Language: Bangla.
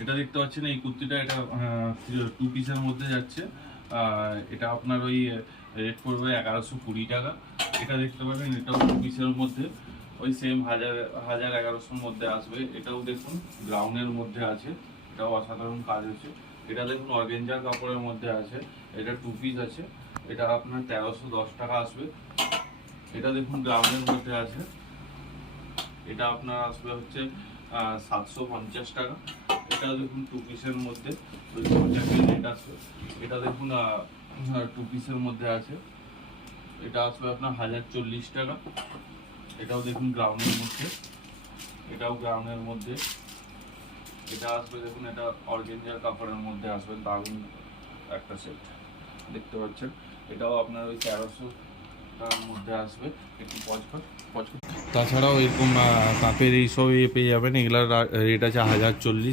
এটা দেখতে পাচ্ছেন এই কুর্তিটা, এটা 2 পিসের মধ্যে যাচ্ছে। এটা আপনার ওই রেট পড়বে 1120 টাকা। এটা দেখতে পাবেন, এটাও 2 পিসের মধ্যে ওই সেম 1100-1100-র মধ্যে আসবে। এটাও দেখুন গ্রাউন্ডের মধ্যে আছে, এটাও অসাধারণ কাজ হচ্ছে। এটা দেখুন অর্গেঞ্জার কাপড়ের মধ্যে আছে, এটা 2 পিস আছে, এটা আপনার 1310 টাকা আসবে। এটা দেখুন গ্রাউন্ডের মধ্যে আছে, এটা আপনার আসবে হচ্ছে 750 টাকা। এটা দেখুন 2 পিসের মধ্যে ওই রেট আসবে। এটা দেখুন 2 পিসের মধ্যে আছে, এটা আসবে আপনার 1040 টাকা। এটাও দেখুন গ্রাউন্ডের মধ্যে, এটাও গ্রাউন্ডের মধ্যে। এটা আসবে দেখুন, এটা অর্গেঞ্জার কাপড়ের মধ্যে আসবে, দারুণ একটা সেট দেখতে পাচ্ছেন। এটাও আপনার ওই 1300 টাকার মধ্যে আসবে, একটু পচপচ পচপচ। তাছাড়াও এরকম তাঁতের এইসব পেয়ে যাবেন, এগুলার রেট আছে 1040।